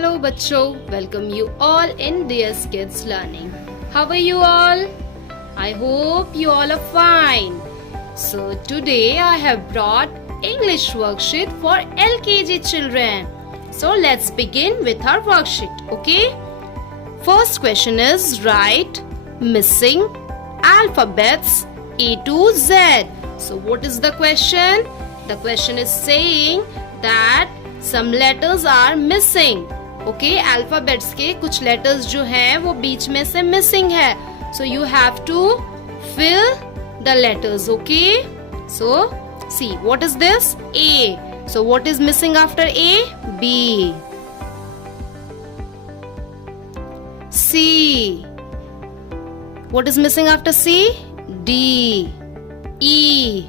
Hello बच्चों, welcome you all in DS Kids Learning. How are you all? I hope you all are fine. So today I have brought English worksheet for LKG children. So let's begin with our worksheet, okay? First question is write missing alphabets A to Z. So what is the question? The question is saying that some letters are missing. Okay, alphabets के कुछ letters जो हैं वो बीच में से missing है. So you have to fill the letters. Okay. So see, what is this? A. So what is missing after A? B. C. What is missing after C? D. E.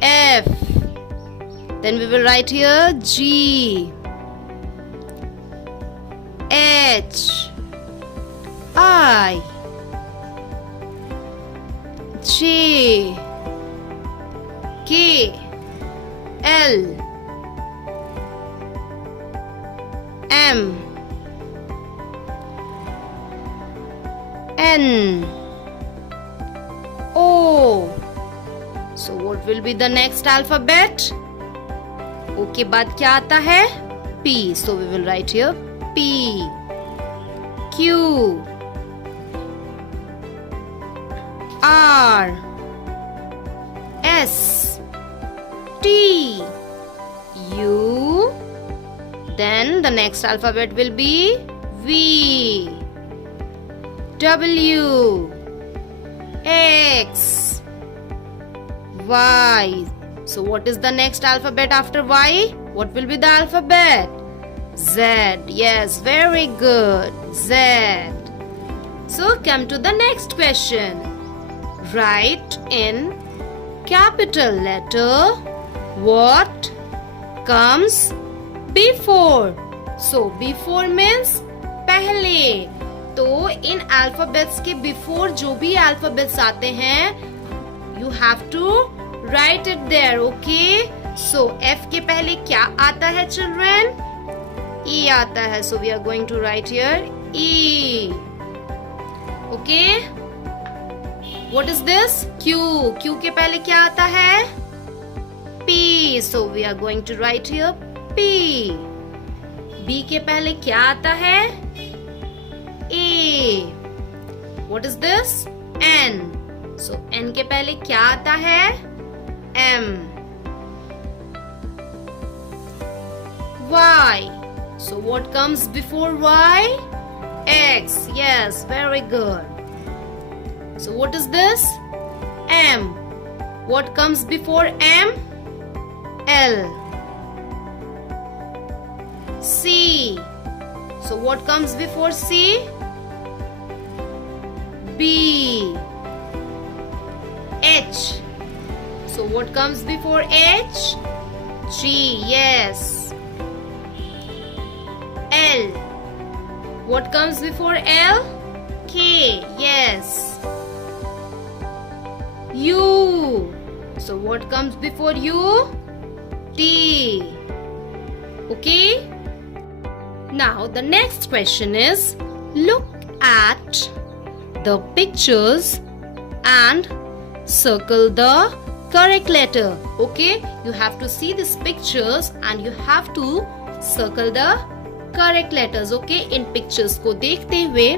F. Then we will write here G. H. I. J. K. L. M. N. O. So what will be the next alphabet? O के बाद क्या आता है? P. So we will write here P. Q. R. S. T. U. Then the next alphabet will be V. W. X. Y. So what is the next alphabet after Y? What will be the alphabet? Z. Yes, very good. Z. So come to the next question. Write in capital letter what comes before. So before means पहले. तो इन alphabets के before जो भी alphabets आते हैं you have to write it there. Okay. So F के पहले क्या आता है children? E आता है. So we are going to write here E. Okay. What is this? Q. Q के पहले क्या आता है? P. So we are going to write here P. B के पहले क्या आता है? A. What is this? N. So N के पहले क्या आता है? M. Y. So what comes before Y? X. Yes, very good. So what is this? M. What comes before M? L. C. So what comes before C? B. H. So what comes before H? G. Yes. L. What comes before L? K. Yes. U. So what comes before U? T. Okay. Now the next question is look at the pictures and circle the correct letter. Okay. You have to see these pictures and you have to circle the correct letters. Okay. In pictures को देखते हुए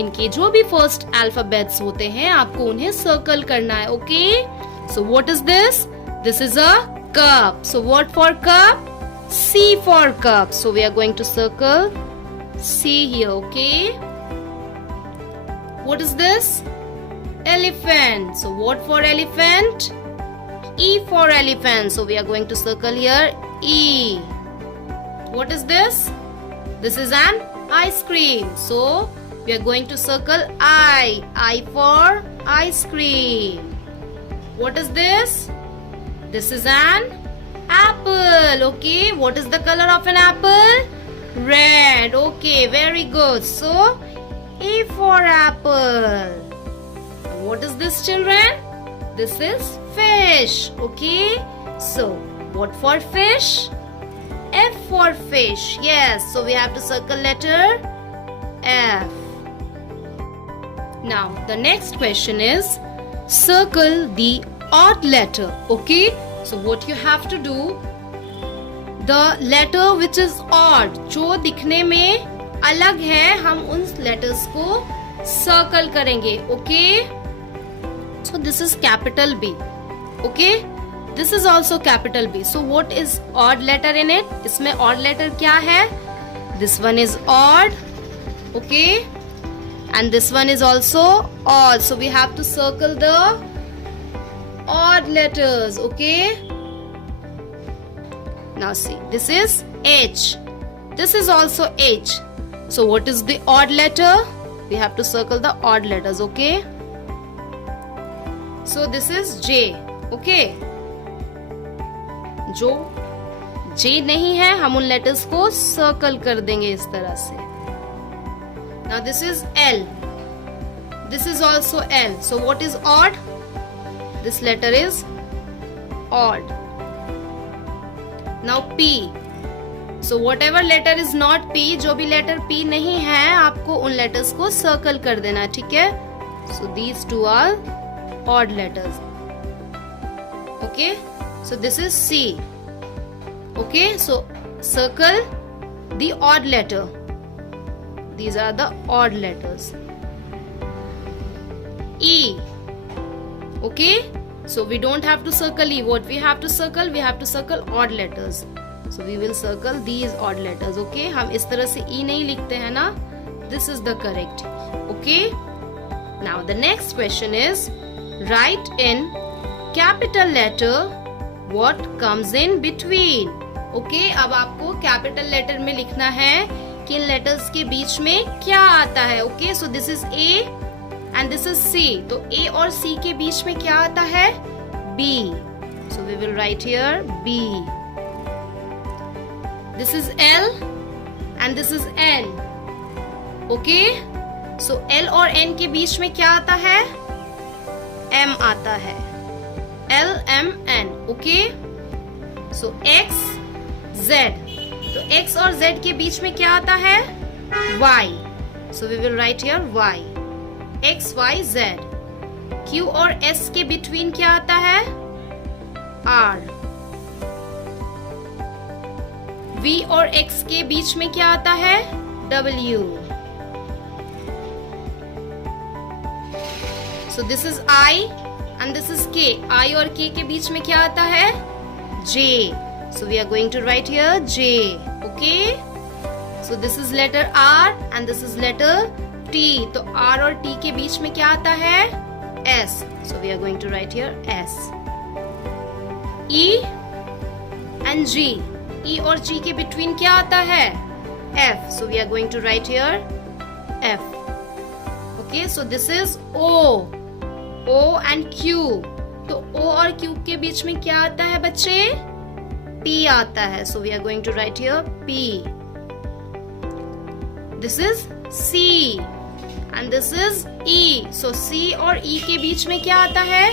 इनके जो भी first alphabets होते हैं आपको उन्हें circle करना है. Okay. So what is this? This is a cup. So what for cup? C for cup. So we are going to circle C here. Okay. What is this? Elephant. So what for elephant? E for elephant. So we are going to circle here E. What is this? This is an ice cream. So we are going to circle I. I for ice cream. What is this? This is an apple. Okay. What is the color of an apple? Red. Okay. Very good. So A for apple. What is this, children? This is fish. Okay. So what for fish? F for fish. Yes, so we have to circle letter F. Now the next question is circle the odd letter. Okay, so what you have to do, the letter which is odd, जो दिखने में अलग है, हम उन letters को circle करेंगे. Okay, so this is capital B. Okay, this is also capital B. So what is odd letter in it? इसमें odd letter क्या है? This one is odd. Okay, and this one is also odd. So we have to circle the odd letters. Okay, now see, this is H. This is also H. So what is the odd letter? We have to circle the odd letters. Okay, so this is J. Okay, जो J नहीं है हम उन letters को circle कर देंगे इस तरह से. Now this is L. This is also L. So what is odd? This letter is odd. Now P. So whatever letter is not P, जो भी letter P नहीं है, आपको उन letters को circle कर देना है. ठीक है? So these two are odd letters. Okay, so this is C. Okay, so circle the odd letter. These are the odd letters. E. Okay, so we don't have to circle E. What we have to circle? We have to circle odd letters. So we will circle these odd letters. Okay, हम इस तरह से E नहीं लिखते हैं ना. This is the correct E. Okay, now the next question is write in capital letter what comes in between. Okay, अब आपको capital letter में लिखना है कि इन letters के बीच में क्या आता है. Okay, so this is A and this is C. तो A और C के बीच में क्या आता है? B. So we will write here B. This is L and this is N. Okay, so L और N के बीच में क्या आता है? M आता है. L M N. Okay, so X Z. तो X और Z के बीच में क्या आता है? Y. So we will write here Y. X Y Z. Q और S के बिटवीन क्या आता है? R. V और X के बीच में क्या आता है? W. So this is I and this is K. I और K के बीच में क्या आता है? J. So we are going to write here J. Okay, so this is letter R and this is letter T. तो R और T के बीच में क्या आता है? S. So we are going to write here S. E and G. E और G के between क्या आता है? F. So we are going to write here F. Okay, so this is O. O and Q. तो O और Q के बीच में क्या आता है बच्चे? P आता है. So we are going to write here P. This is C and this is E. So C और E के बीच में क्या आता है?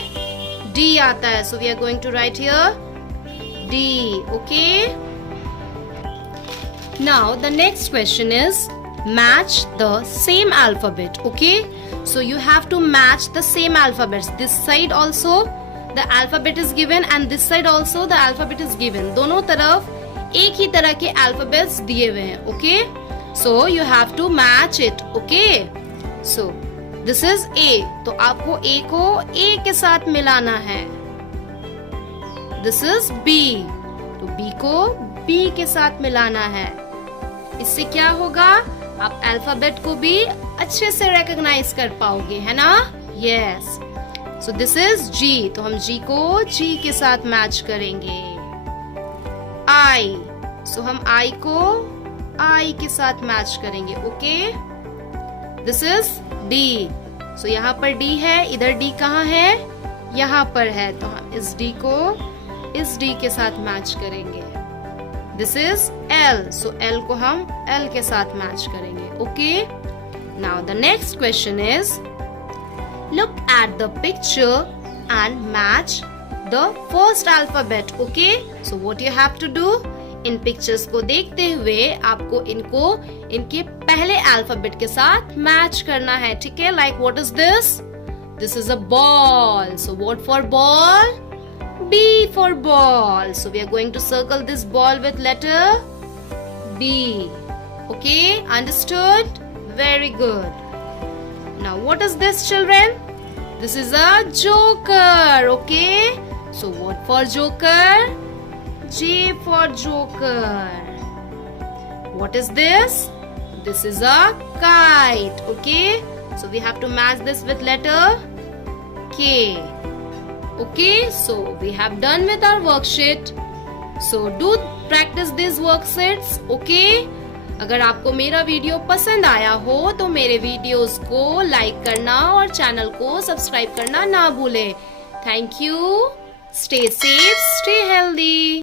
D आता है. So we are going to write here D. Okay, now the next question is match the same alphabet. Okay, so you have to match the same alphabets. This side also the alphabet is given and this side also the alphabet is given. दोनों तरफ एक ही तरह के alphabets दिए हुए हैं. Okay, so you have to match it. Okay, so this is A. तो आपको A को A के साथ मिलाना है. This is B. तो B को B के साथ मिलाना है. इससे क्या होगा? आप अल्फाबेट को भी अच्छे से रिकॉग्नाइज कर पाओगे, है ना? Yes. So this is G. तो हम G को G के साथ मैच करेंगे. I. So हम I को I के साथ मैच करेंगे. Okay. This is D. So यहाँ पर D है, इधर D कहाँ है? यहाँ पर है. तो हम इस D को इस D के साथ मैच करेंगे. This is L. So L को हम L के साथ मैच करेंगे. Okay. Now the next question is look at the picture and match the first alphabet. Okay, so what you have to do, in pictures को देखते हुए आपको इनको इनके पहले अल्फाबेट के साथ मैच करना है, ठीक है? Like what is this? This is a ball. So what for ball? B for ball. So we are going to circle this ball with letter B. Okay, understood? Very good. Now what is this, children? This is a joker. Okay, so what for joker? J for joker. What is this? This is a kite. Okay, so we have to match this with letter K. Okay, so we have done with our worksheet. So do practice these worksheets. Okay. अगर आपको मेरा video पसंद आया हो तो मेरे videos को like करना और चैनल को सब्सक्राइब करना ना भूलें. Thank you. Stay safe, stay healthy.